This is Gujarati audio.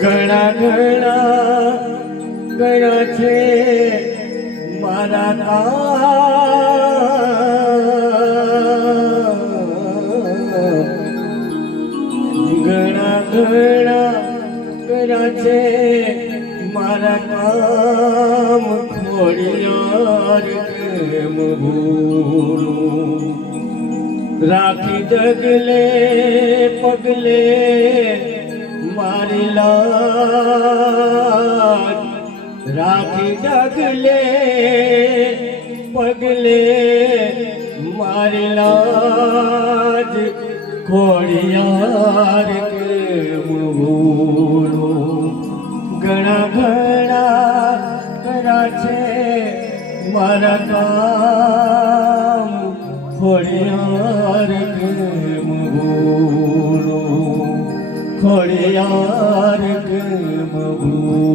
ઘણા ઘણા ગયા છે મારા ઘણા ઘણા ગયા છે મારા કામ ખોડિયાર કેમ ભૂલું રાખી ડગલે પગલે મારી લાજ રાખી ડગલે પગલે મારી લાજ ખોડિયાર કેમ ભૂલું ઘણા ઘણા કર્યા છે મારા કામ ખોડિયાર કેમ ભૂલું ખોડિયાર કેમ ભૂલું